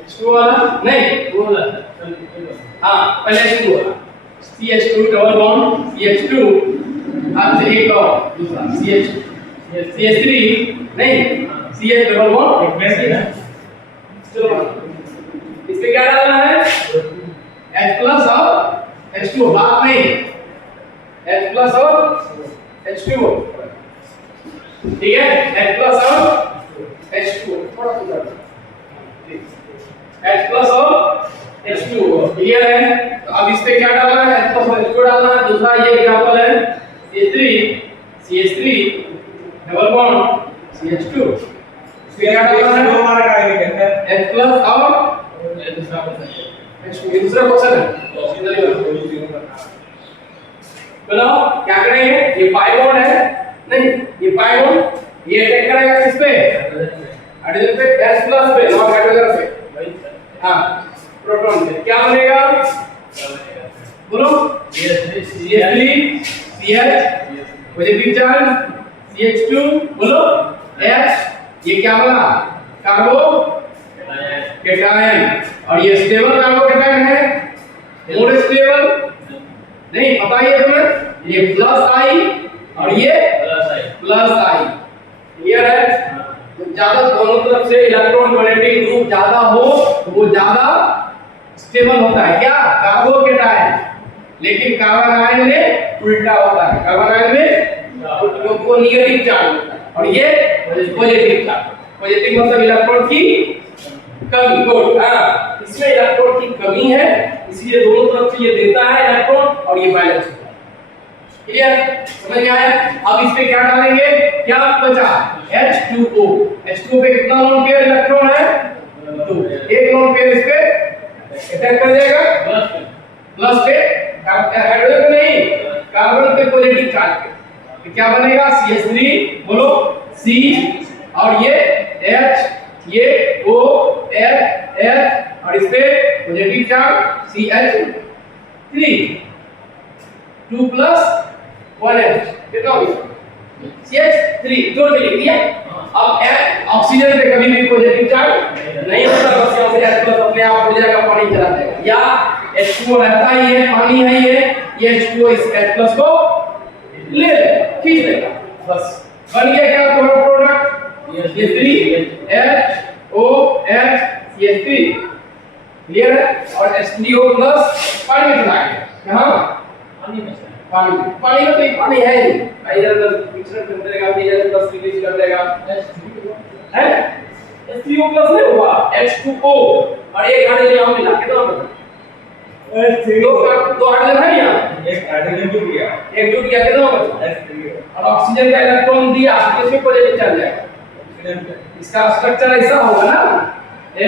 H2 वाला नहीं वो वाला हाँ पहले H2 वाला CH2 डबल बॉन्ड CH2 अब से एक और दूसरा CH3 नहीं CH डबल बॉन्ड एक में है चलो इस पे क्या डालना है H प्लस और H2 बात नहीं H प्लस और H2 ठीक है H प्लस और H2 थोड़ा सा H प्लस और H2 क्लियर है तो अब इस पे क्या डालना है H प्लस और H2 डालना है दूसरा ये एग्जांपल है CH3 डबल बॉन्ड CH2 इसमें क्या डालना है दो बार का है H प्लस और H2 ये दूसरा क्वेश्चन है बोलो क्या करेंगे ये पाई बॉन्ड है नहीं ये पाई बॉन्ड ये अटैक करेगा किस पे हाइड्रोजन पे H प्लस पे और हाइड्रोजन पे हाँ प्रोटॉन पे क्या बनेगा बोलो CH3 CH positive charge CH2 बोलो H ये क्या बना कार्बो कैटायन और ये स्टेबल कार्बो कैटायन है मोड स्टेबल नहीं पता ही है तुम्हें ये प्लस आई और ये प्लस आई क्लियर है जब ज्यादा दोनों तरफ से इलेक्ट्रॉन डोनेटिंग ग्रुप ज्यादा हो तो वो ज्यादा स्टेबल होता है क्या कार्बोकेटायन लेकिन कार्बन आयन में उल्टा होता है कार्बन आयन में वो नेगेटिव चार्ज होता है और ये पॉजिटिव चार्ज पॉजिटिव मतलब इलेक्ट्रॉन की कमी गुड हां इसमें इलेक्ट्रॉन की कमी है इसलिए दोनों तरफ से ये देता है इलेक्ट्रॉन और ये बैलेंस होता है क्लियर समझ में आया अब इस पे क्या डालेंगे क्या बचा H2O H2O पे कितना लोन पेयर इलेक्ट्रॉन है 2 एक लोन पेयर इस पे अटैक कर जाएगा प्लस पे हाइड्रोजन पे नहीं कार्बन पे पॉजिटिव चार्ज पे तो क्या बनेगा CH3 बोलो C और ये H ये O H और इस पे positive charge CH3 2 plus 1H कितना हो गया CH3 जोड़ के लिख दिया अब ऑक्सीजन पे कभी भी पॉजिटिव चार्ज नहीं होता बस यहां से H प्लस अपने आप हो जाएगा पानी चला जाएगा या H2O रहता ही है पानी है ये H2O इस H प्लस को ले लेगा खींच लेगा बस बन गया क्या तुम्हारा प्रोडक्ट ये 3 HOH CH3 क्लियर है और H3O प्लस पानी में चला गया यहां पानी में तो एक पानी है ही इधर मिक्सचर कर देगा इधर प्लस रिलीज कर देगा है H3O प्लस नहीं हुआ H2O और एक हाइड्रोजन यहां मिला कितना बचा दो हाइड्रोजन है यहां एक हाइड्रोजन डूब गया कितना बचा और ऑक्सीजन का इलेक्ट्रॉन दिया किसमें पॉजिटिव चार्ज है इसका स्ट्रक्चर ऐसा होगा ना H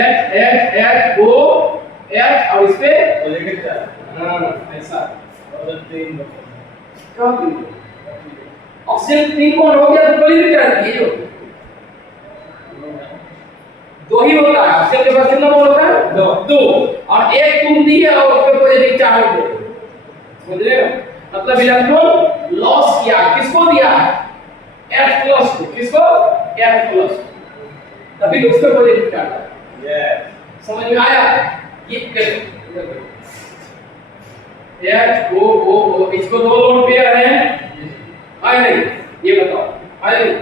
O H और इस पे पॉजिटिव चार्ज हां ऐसा और 3 ऑक्सीजन 3 बॉन्ड हो गया तो पॉजिटिव चार्ज ये जो दो ही होता है ऑक्सीजन के पास कितना बॉन्ड होता है दो और एक तुम दिए और उस पे पॉजिटिव चार्ज हो समझ रहे हो मतलब इलेक्ट्रॉन लॉस किया किसको दिया H प्लस को किसको H प्लस तभी उस पे पॉजिटिव चार्ज है समझ में आया ये H इसको दो लोन पेयर है आए नहीं ये बताओ आए नहीं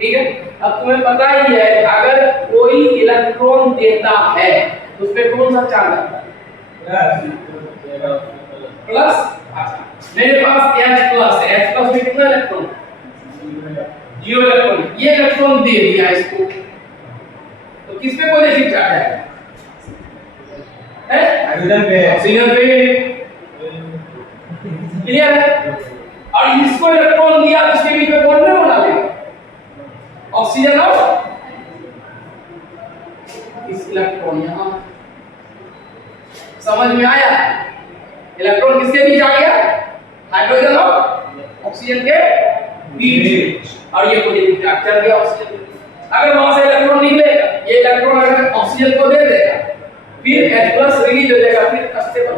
ठीक है अब तुम्हें पता ही है अगर कोई इलेक्ट्रॉन देता है तो उस पे कौन सा चार्ज आता है प्लस मेरे पास H प्लस में कितना इलेक्ट्रॉन 0 इलेक्ट्रॉन ये इलेक्ट्रॉन दे दिया इसको तो किस पे पॉजिटिव चार्ज है ऑक्सीजन पे क्लियर है और इसको इलेक्ट्रॉन दिया तो इसके बीच में बॉन्ड नहीं बना देगा ऑक्सीजन और इस इलेक्ट्रॉन यहां समझ में आया इलेक्ट्रॉन किसके बीच आ गया हाइड्रोजन और ऑक्सीजन के बीच और ये पॉजिटिव चार्ज चल गया ऑक्सीजन अगर वहां से इलेक्ट्रॉन निकलेगा ये इलेक्ट्रॉन अगर ऑक्सीजन को दे देगा फिर H+ रिलीज हो जाएगा फिर स्टेबल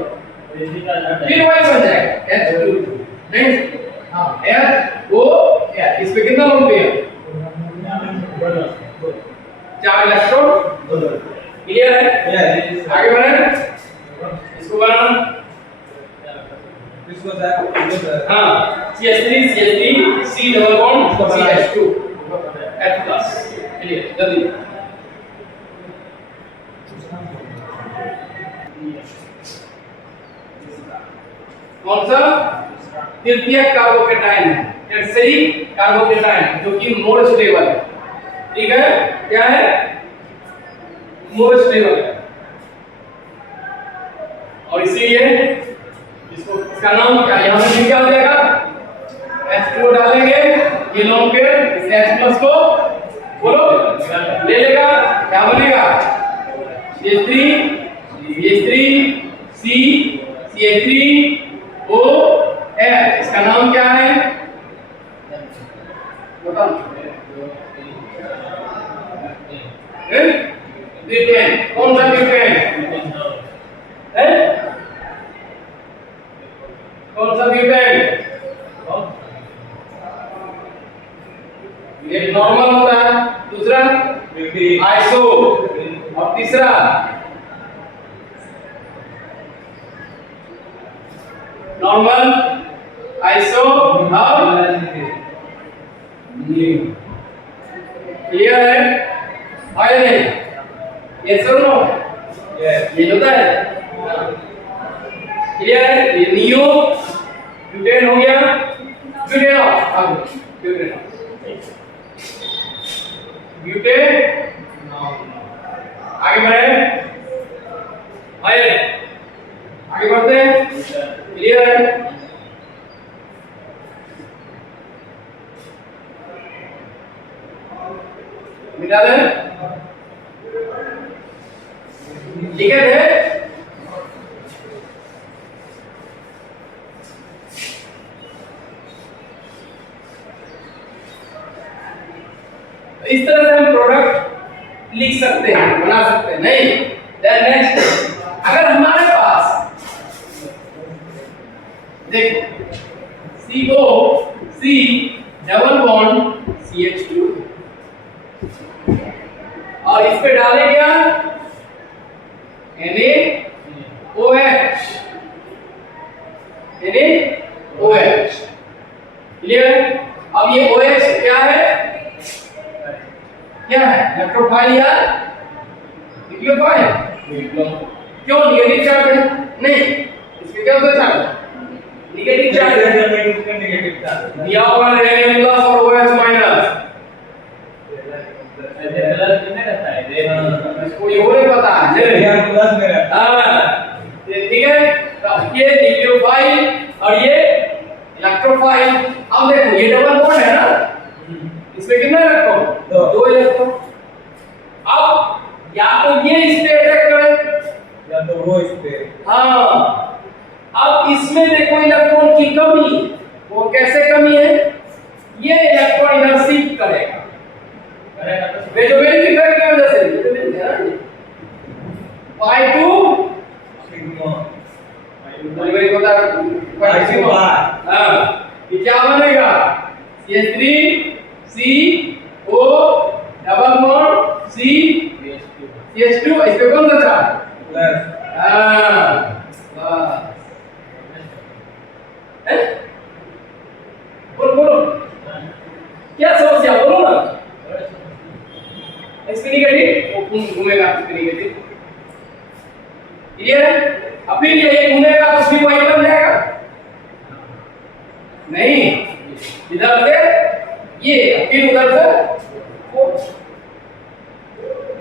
फिर वही बन जाएगा H2 नहीं हां HOH इस पे कितना लोन पेयर 4 इलेक्ट्रॉन क्लियर है? आगे बढ़े, इसको बनाना, इसको सर हाँ CH3 C double bond CH2 H plus. Clear, जल्दी कौन सा? तृतीयक कार्बोकेटाइन है, टर्सरी कार्बोकेटाइन जो कि मोर स्टेबल है। ठीक है, क्या है? मोर स्टेबल है, और इसीलिए इसको, इसका नाम क्या, यहाँ पे क्या हो जाएगा? H2 डालेंगे, ये लॉन्ग पेयर इस H प्लस को बोलो ले लेगा, क्या बनेगा? CH3 C CH3 O H। इसका नाम क्या है? बताओ। ब्यूटेन। कौन सा ब्यूटेन है? कौन सा ब्यूटेन? ये नॉर्मल होता है, दूसरा आइसो, और तीसरा नॉर्मल, आइसो और क्लियर है? आया नहीं? ये सुनो, ये होता है क्लियर है? ये नियो ब्यूटेन हो गया, ब्यूटेन ब्यूटेन आगे बढ़े, आगे बढ़ते हैं। क्लियर है? मिटा दें, लिखे थे इस तरह से हम प्रोडक्ट लिख सकते हैं, बना सकते हैं। नहीं, देन नेक्स्ट, अगर हमारे पास देखो CO डबल बॉन्ड CH2 और इस पे डाले क्या? NaOH, NaOH। क्लियर? अब ये OH क्या है? क्या है? इलेक्ट्रोफाइल या न्यूक्लियोफाइल? क्यों निगेटिव चार्ज है? नहीं, इसके क्या होता है चार्ज? निगेटिव चार्ज दिया हुआ रहेगा प्लस और OH माइनस। इसको ये नहीं पता है, हाँ ठीक है। तो ये न्यूक्लियोफाइल और ये इलेक्ट्रोफाइल। अब देखो ये डबल बॉन्ड है ना, इसमें कितना इलेक्ट्रॉन? दो इलेक्ट्रॉन। अब या तो ये इस पे अटैक करे या तो वो इस पे। हाँ, अब इसमें देखो इलेक्ट्रॉन की कमी, वो कैसे कमी है? ये इलेक्ट्रॉन इधर शिफ्ट करेगा, वे जो मेरी इफेक्ट की वजह से पाई टू सिग्मा मेरी बता पाई सिग्मा। हाँ, ये क्या बनेगा? CH3 CO double bond CH2। इस पे कौन सा चार्ज? प्लस। हाँ बोलो क्या समस्या, बोलो ना। इसके निगेटिव घूमेगा, इसके निगेटिव। क्लियर है? अब फिर ये घूमेगा तो फिर वही बन जाएगा। नहीं, इधर से ये फिर उधर से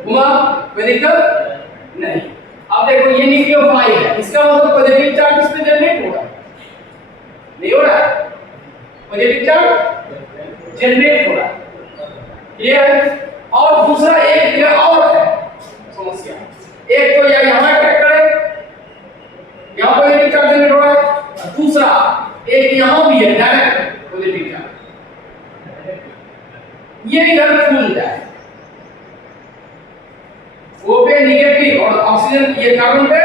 घुमा, कोई दिक्कत नहीं। अब देखो ये न्यूक्लियोफाइल है, इसका मतलब पॉजिटिव चार्ज इस पे जनरेट होगा, नहीं हो रहा है? पॉजिटिव चार्ज जनरेट हो रहा है। क्लियर है? और दूसरा एक ये और है समस्या, एक तो यहाँ अटैक करे, यहाँ पॉजिटिव चार्ज जनरेट हो रहा है, दूसरा एक यहाँ भी है डायरेक्ट पॉजिटिव चार्ज, ये इधर फूल जाए, वो पे निगेटिव और ऑक्सीजन ये कार्बन पे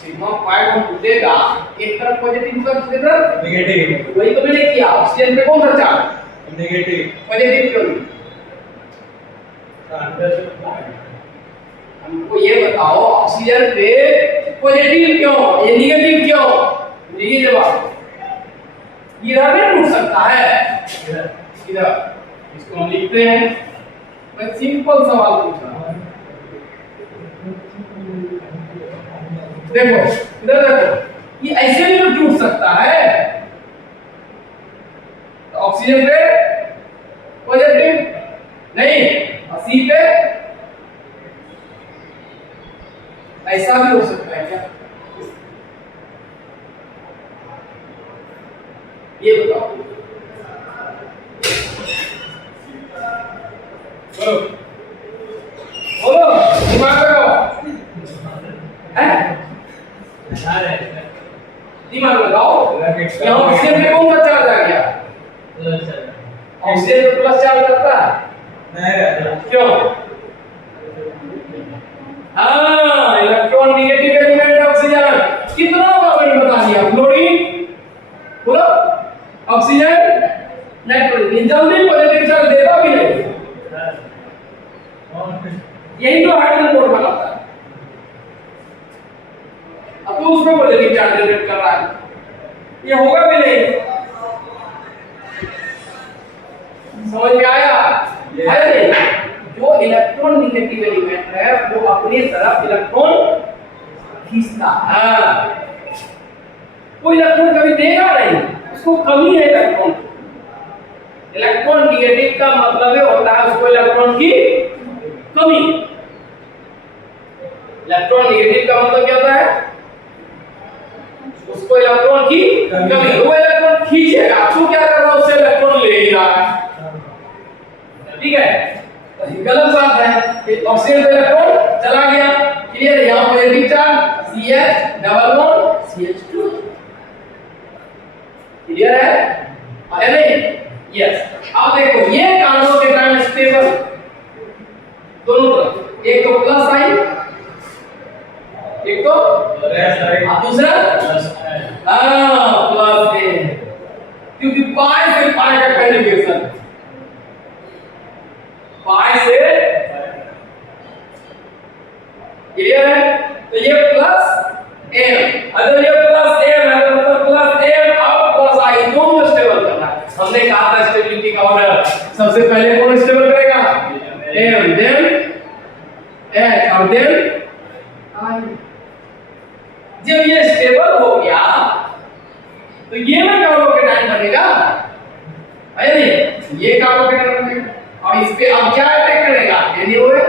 सिग्मा पाई बॉन्ड देगा, एक तरफ पॉजिटिव का दूसरी तरफ नेगेटिव। वही तो मैंने किया। ऑक्सीजन पे कौन सा चार्ज? नेगेटिव। पॉजिटिव क्यों नहीं? हमको ये बताओ ऑक्सीजन पे पॉजिटिव क्यों, ये नेगेटिव क्यों? देखिए जवाब, इधर नहीं टूट सकता है, इधर। इसको हम लिखते हैं, मैं सिंपल सवाल पूछ रहा हूं। देखो इधर देखो, ये ऐसे भी तो टूट सकता है। तो ऑक्सीजन पे पॉजिटिव नहीं, और सी पे ऐसा भी हो सकता है क्या? ये बताओ, बोलो बोलो, दिमाग लगाओ, दिमाग लगाओ। यहाँ ऑक्सीजन पे कौन सा चार्ज आ गया? ऑक्सीजन पे प्लस चार्ज लगता है, क्यों? हाँ, इलेक्ट्रॉन नेगेटिव एलिमेंट ऑक्सीजन। कितना होगा मैंने बता दिया, क्लोरीन बोलो, ऑक्सीजन, नाइट्रोजन। जल्दी पॉजिटिव चार्ज देता भी नहीं, यही तो हाइड्रोजन बॉन्ड बनाता है। अब तो उसमें पॉजिटिव चार्ज जनरेट कर रहा है, ये होगा भी नहीं। समझ में आया? है नहीं? जो इलेक्ट्रॉन नेगेटिव एलिमेंट है वो अपनी तरफ इलेक्ट्रॉन खींचता है, वो इलेक्ट्रॉन कभी देगा नहीं, उसको कमी है इलेक्ट्रॉन। इलेक्ट्रॉन नेगेटिव का मतलब है होता है उसको इलेक्ट्रॉन की कमी। इलेक्ट्रॉन नेगेटिव का मतलब क्या होता है? उसको इलेक्ट्रॉन की कमी। वो इलेक्ट्रॉन खींचेगा, तू क्या कर रहा है, उससे इलेक्ट्रॉन ले ही रहा है। ठीक है, गलत बात है कि ऑक्सीजन पे इलेक्ट्रॉन चला गया, क्लियर है? यहां positive charge CH double bond CH2, clear है नहीं? यस। अब देखो ये कार्बन के टाइम स्टेबल दोनों तरफ, एक तो प्लस आई, एक तो दूसरा प्लस ए, क्योंकि पाई से पाई का कन्जुगेशन, पाई से, क्लियर है? तो ये प्लस एम, अगर ये प्लस एम है तो मतलब प्लस एम और प्लस आई दोनों स्टेबल करना है। हमने कहा था स्टेबिलिटी का ऑर्डर सबसे पहले कौन स्टेबल करेगा? एम, देन एच और देन आई। जब ये स्टेबल हो गया तो ये में कार्बोकेटाइन बनेगा, है नहीं? ये कार्बोकेटाइन बनेगा और इस पे अब क्या अटैक करेगा? NaOH,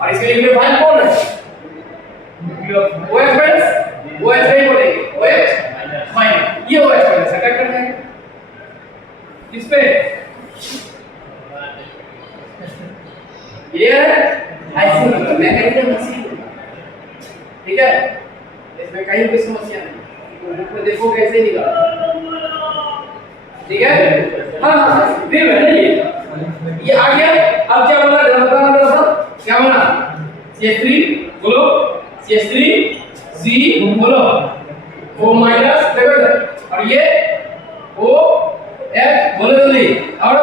और इसके लिए फाइल कौन है? OH फ्रेंड्स, OH नहीं बोलेंगे, OH माइनस, ये OH माइनस अटैक कर जाएगा किस पे? ये ऐसे मैकेनिज्म मशीन, ठीक है? इसमें कहीं कोई समस्या नहीं, बुक में देखो कैसे निकाला, ठीक है? हाँ फिर है ये आ गया। अब क्या बना? बताना जरा, क्या बना? CH3 बोलो, CH3 C बोलो, O माइनस देखो, और ये OH बोलो जल्दी, और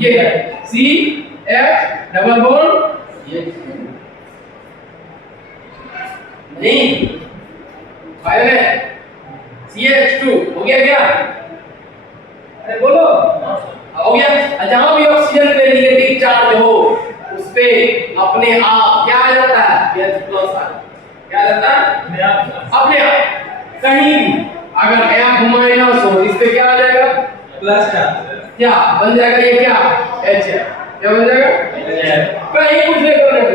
ये है CH डबल बॉन्ड, ये नहीं फाइनल है CH2 हो गया क्या? अरे बोलो, हो गया। जहां भी ऑक्सीजन पे नेगेटिव चार्ज हो उस पे अपने आप क्या आ जाता है? H प्लस आ, क्या आ जाता है? अपने आप। कहीं भी अगर F माइनस हो इस पे क्या आ जाएगा? प्लस चार्ज, क्या बन जाएगा? ये क्या H है, क्या बन जाएगा? कहीं कुछ नहीं करने के,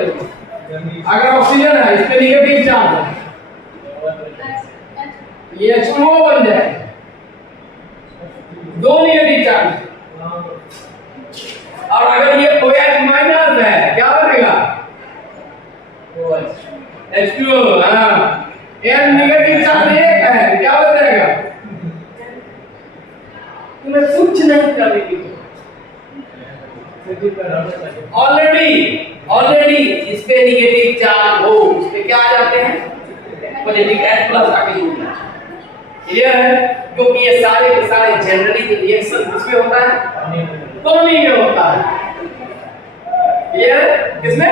अगर ऑक्सीजन है इस पे नेगेटिव चार्ज है ये H2O बन जाए, दो नेगेटिव चार्ज। और अगर ये OH माइनस है क्या बनेगा? H2O। हाँ, N नेगेटिव चार्ज एक है, क्या बन जाएगा? तुम्हें कुछ नहीं करने की, ऑलरेडी इस पे नेगेटिव चार्ज हो उस पे क्या आ जाते हैं? पॉजिटिव H प्लस आके जुड़ जाते हैं, क्लियर है? क्योंकि ये सारे के सारे जनरली रिएक्शन किसमें होता है? पानी में होता है। क्लियर है? किसमें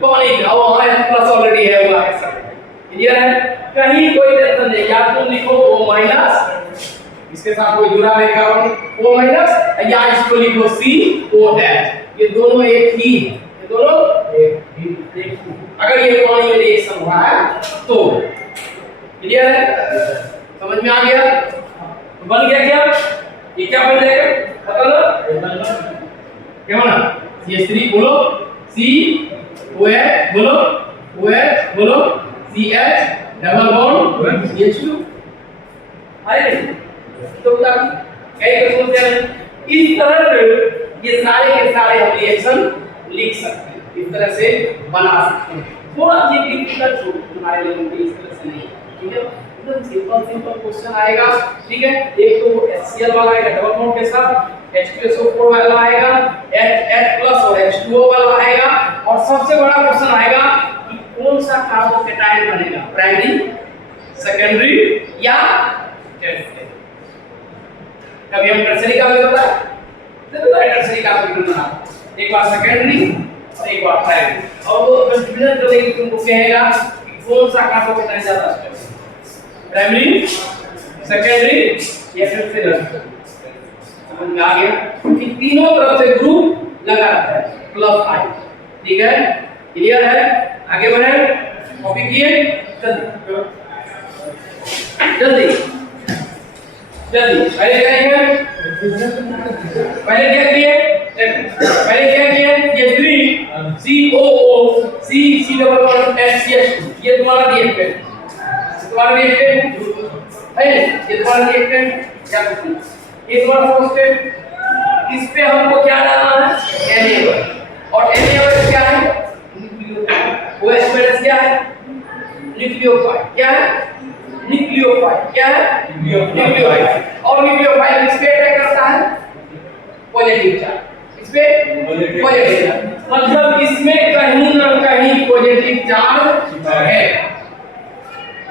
पानी में, और वहां H प्लस ऑलरेडी है वो आगे सब क्लियर है। कहीं कोई टेंशन नहीं, या तुम लिखो O माइनस, इसके साथ कोई जुड़ा नहीं कार्बन O माइनस, या इसको लिखो COH, ये दोनों एक ही है, ये दोनों एक ही। अगर ये पानी में रिएक्शन हुआ है तो क्लियर है, समझ में आ गया? बन गया क्या? ये क्या बन जाएगा पता ना? क्या बना? CH3 बोलो, COH बोलो, OH बोलो, CH डबल बॉन्ड CH2। अरे तो क्या क्वेश्चन क्या है? इस तरह से ये सारे के सारे हम रिएक्शन लिख सकते हैं, इस तरह से बना सकते हैं। थोड़ा ये डिफिकल्ट हो हमारे लेवल पे, इस तरह से नहीं, ठीक है? एकदम सिंपल क्वेश्चन आएगा, ठीक है? एक तो HCl वाला आएगा डबल बॉन्ड के साथ, H2SO4 वाला आएगा, H+ और H2O वाला आएगा, और सबसे बड़ा क्वेश्चन आएगा कि कौन सा कार्बोकेटाइन बनेगा, प्राइमरी, सेकेंडरी या टर्शियरी। कभी हम टर्शियरी का भी होता है, तो टर्शियरी का भी करना, एक बार सेकेंडरी और एक बार प्राइमरी, और वो कंफ्यूजन करेगी, तुमको कहेगा कि कौन सा कार्बोकेटाइन ज्यादा है, प्राइमरी, सेकेंडरी या टर्शियरी। समझ में आ गया कि तीनों तरफ से ग्रुप लगा रहता है प्लस आई, ठीक है? क्लियर है? आगे बढ़े, कॉपी किए, जल्दी जल्दी जल्दी। पहले क्या किए? पहले क्या किए? ये 3 COO C double bond HCH2, ये तुम्हारा रिएक्टेंट, तुम्हारा रिएक्टेंट है, ये तुम्हारा रिएक्टेंट क्या कुछ नहीं, ये तुम्हारा सब्सट्रेट। इस पे हमको क्या डालना है? NaOH, और NaOH क्या है? OH क्या है? न्यूक्लियोफाइल। क्या है? न्यूक्लियोफाइल। क्या है? न्यूक्लियोफाइल। और न्यूक्लियोफाइल इस पे अटैक करता है पॉजिटिव चार्ज, इस पे पॉजिटिव चार्ज, मतलब इसमें कहीं ना कहीं पॉजिटिव चार्ज है,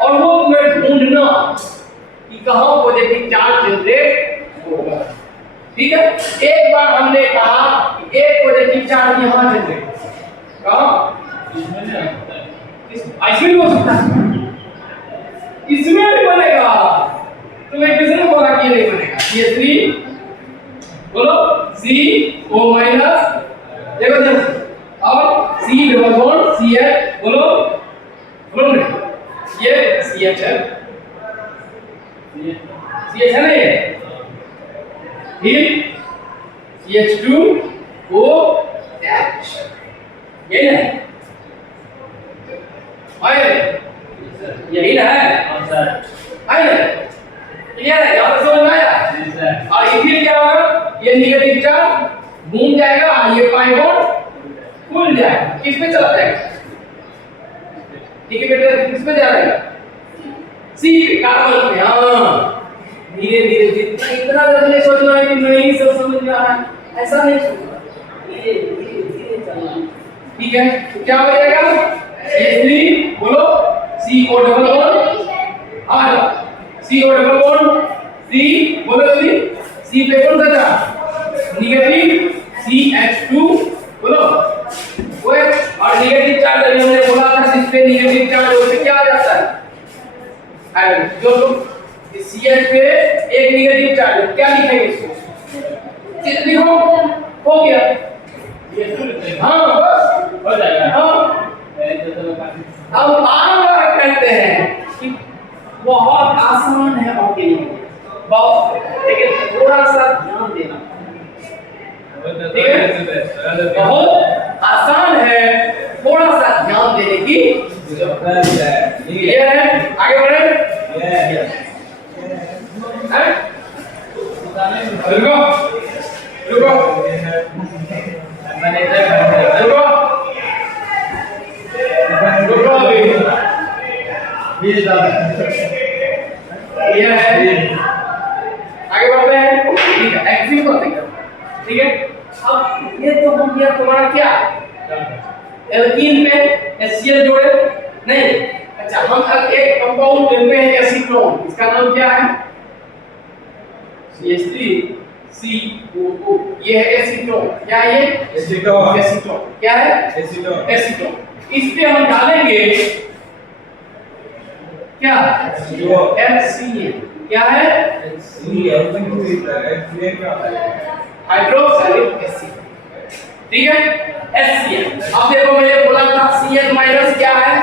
और वो तुम्हें ढूंढना कि कहां पॉजिटिव चार्ज जनरेट होगा, ठीक है? एक बार हमने कहा कि एक पॉजिटिव चार्ज यहां जनरेट होगा, कहां? इसमें भी हो सकता है, इसमें भी बनेगा, तुम्हें किसने बोला कि नहीं बनेगा? CH3 बोलो, CO माइनस, देखो जल्दी, और C डबल बॉन्ड CH बोलो, बोलो नहीं, ये CH है, CH है ना ये, फिर CH2OH, ये नहीं आए, यही ना है आए, क्लियर है? यहाँ समझ में आया? और इथिल क्या होगा? ये निगेटिव चार्ज घूम जाएगा, ये पाई बॉन्ड खुल जाएगा, किस पे चला जाएगा? ठीक है बेटा, किस पे जा रहा है? C पे, कार्बन पे। हाँ, धीरे धीरे जितना, इतना जल्दी सोचना है कि नहीं सब समझ में आ रहा है, ऐसा नहीं सोचना, धीरे धीरे धीरे चलना, ठीक है? तो क्या हो जाएगा? CH3 बोलो, CO डबल बॉन्ड, आ जाओ, CO डबल बॉन्ड, C बोलो जल्दी, C पे कौन सा चार्ज? निगेटिव, CH2 बोलो, OH, और निगेटिव चार्ज अभी हमने बोला था, इस पे निगेटिव चार्ज उस पे क्या आ जाता है? आइए जो लोग इस CH पे एक निगेटिव चार्ज है, क्या लिखेंगे इसको? लिखो, हो गया, हाँ बस हो जाएगा। हाँ, अब बार बार कहते हैं कि बहुत आसान है आपके लिए, बहुत, लेकिन थोड़ा सा ध्यान देना, ठीक है? बहुत आसान है, थोड़ा सा ध्यान देने की जरूरत है। क्लियर है? आगे बढ़े, रुको रुको रुको रुको, ये है, आगे बढ़ते हैं, ठीक है? एक्सिम को देखो, ठीक है? अब ये तो हो गया तुम्हारा क्या, एल्कीन में HCl जोड़े नहीं, अच्छा हम अब एक कंपाउंड लेते हैं एसीटोन, इसका नाम क्या है? CH3 CO2 ये है एसीटोन। क्या है ये? एसीटोन। एसीटोन। क्या है? एसीटोन। एसीटोन। इस पे हम डालेंगे क्या? HCl। क्या है? Hydrochloric acid. ठीक है, HCl। अब देखो मैंने बोला था Cl माइनस क्या है?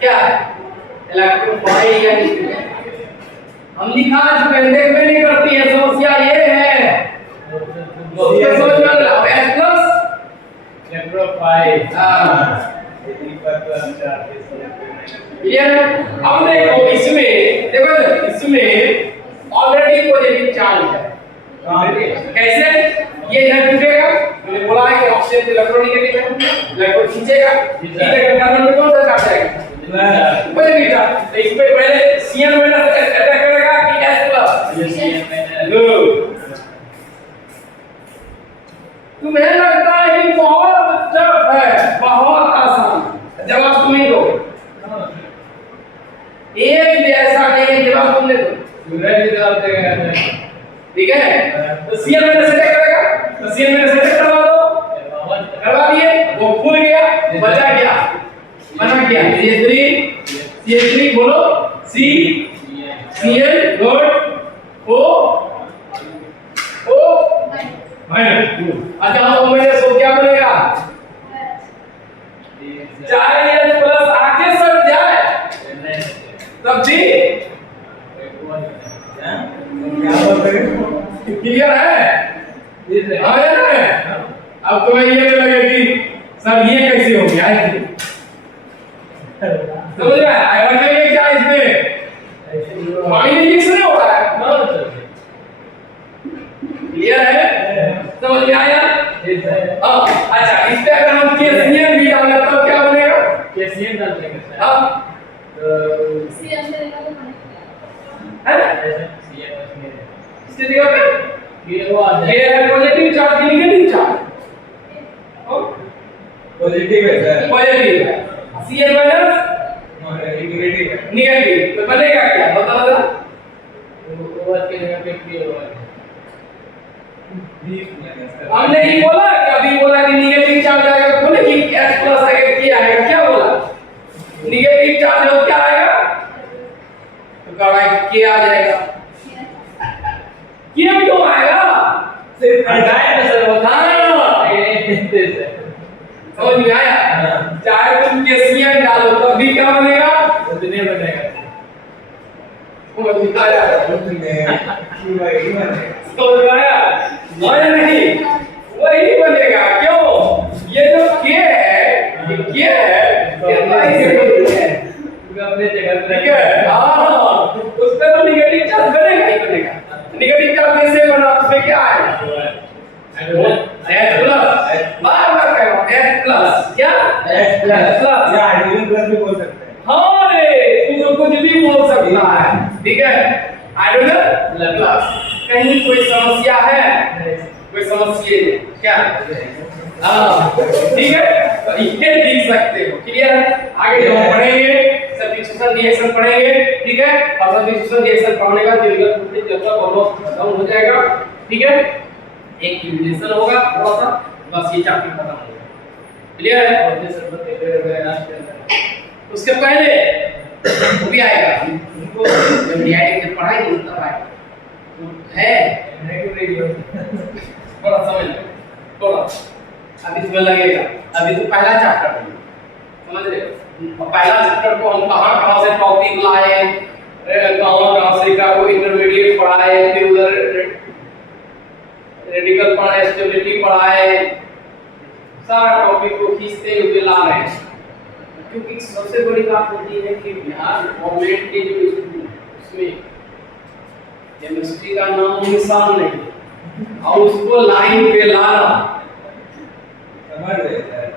क्या है? इलेक्ट्रोफाइल या न्यूक्लियर। हम लिखा चुके हैं, देखने नहीं करती है, समस्या ये है। उसको समझ में आ रहा है? H plus electrophile. क्लियर है? अब देखो इसमें ऑलरेडी पॉजिटिव चार्ज है। कैसे? ये इधर टूटेगा, मैंने बोला है कि ऑक्सीजन इलेक्ट्रोनेगेटिव है, इलेक्ट्रॉन खींचेगा, ठीक है, कार्बन में कौन सा चार्ज आएगा? Positive charge. तो इस पे पहले Cl माइनस अटैक करेगा कि H प्लस? गुड। तुम्हें लगता है कि बहुत टफ है, बहुत आसान। जवाब तुम ही दो। एक भी ऐसा नहीं है, जवाब तुमने दो। ठीक है, तो Cl माइनस अटैक करेगा, तो Cl माइनस अटैक करवा दो, करवा दिए, वो खुल गया, बचा क्या? CH3 बोलो, Cl गुड, O माइनस। अच्छा हम मेरे सो क्या बनेगा? चाहे H प्लस आगे सट जाए तब भी क्लियर है? हाँ है। अब तुम्हें ये लगे कि सर ये कैसे हो गया है? समझ में आया? रखेंगे क्या इसमें? पानी मिक्स नहीं हो रहा है। क्लियर है? समझ में आया? अच्छा, इस पे अगर हम KCl भी डालें तो क्या बनेगा? KCl डाल देंगे सर। हाँ इसके जगह पे ये वो आ ये है पॉजिटिव चार्ज की नेगेटिव चार्ज। पॉजिटिव है सर। पॉजिटिव है। Cl माइनस नेगेटिव है। नेगेटिव, तो बनेगा क्या? बता दो। वो के जगह पे ये हुआ है। हमने ही बोला, कभी बोला कि नेगेटिव चार्ज आएगा, बोले कि H प्लस आएगा, क्या आएगा? क्या बोला? नेगेटिव चार्ज हो क्या आएगा? तो कहा क्या आ जाएगा? क्या क्यों आएगा? सिर्फ हटाए तो सर वो समझ में आया? चाहे तुम KCl डालो तो भी क्या बनेगा? उतने बनेगा। समझ में आया? उसमें QI बनेगा। समझ में आया? नहीं वही बनेगा। क्यों? ये जो K है, ये है, कितना ही है, अपने जगह पे ठीक है? हाँ, उस पे तो नेगेटिव चार्ज बनेगा ही बनेगा। नेगेटिव चार्ज कैसे बना? उसमें क्या आएगा? H plus. बार-बार कह रहा हूँ, H प्लस। क्या? H plus. या हाइड्रोजन प्लस भी बोल सकते हैं। हाँ रे, तू तो कुछ भी बोल सकता है, ठीक है? Hydrogen plus. कहीं कोई समस्या है? कोई समस्या नहीं। क्या? हाँ, ठीक है? तो ये लिख सकते हो। क्लियर है? आगे जो हम पढ़ेंगे सब्स्टिट्यूशन रिएक्शन पढ़ेंगे, ठीक है? और सब्स्टिट्यूशन रिएक्शन पढ़ने का दिलगत रूप से ऑलमोस्ट खत्म हो जाएगा, ठीक है? एक रिलेशन होगा थोड़ा सा, बस ये चैप्टर खत्म हो जाएगा। क्लियर है? और ये सब बतेगा उसके पहले वो भी आएगा, उनको जब डीआईडी की पढ़ाई नहीं तब आएगा। है थोड़ा समझ लो, थोड़ा अभी तुम्हें लगेगा, अभी तो पहला चैप्टर है, समझ रहे हो? और पहला चैप्टर को हम कहाँ से टॉपिक लाए, कहाँ से का कोई इंटरमीडिएट पढ़ाए, फिर उधर रेडिकल पढ़ाए, स्टेबिलिटी पढ़ाए, सारा टॉपिक को खींचते हुए ला रहे हैं। क्योंकि सबसे बड़ी बात होती है कि बिहार गवर्नमेंट के जो उसमें केमिस्ट्री का नाम निशान नहीं, और उसको लाइन पे लाना, समझ रहे सर?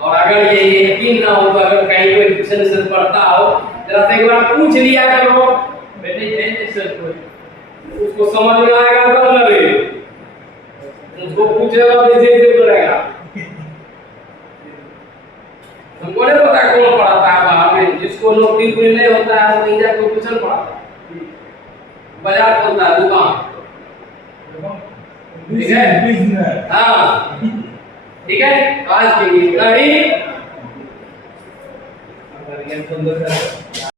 और अगर ये यकीन ना हो तो अगर कहीं कोई ट्यूशन से पढ़ता हो, जरा से एक बार पूछ लिया करो, बेटे सर को उसको समझ में आएगा तब ना रे, उसको पूछेगा जैसे बोलेगा। हमको नहीं पता कौन पढ़ाता है बाहर में, जिसको जिसको नौकरी पूरी नहीं होता है वो नहीं जाके ट्यूशन पढ़ाता है, बाजार खोलता है दुकान। ठीक है? बिजनेस। हाँ ठीक है, आज के लिए इतना ही। अगर ये सुंदर सा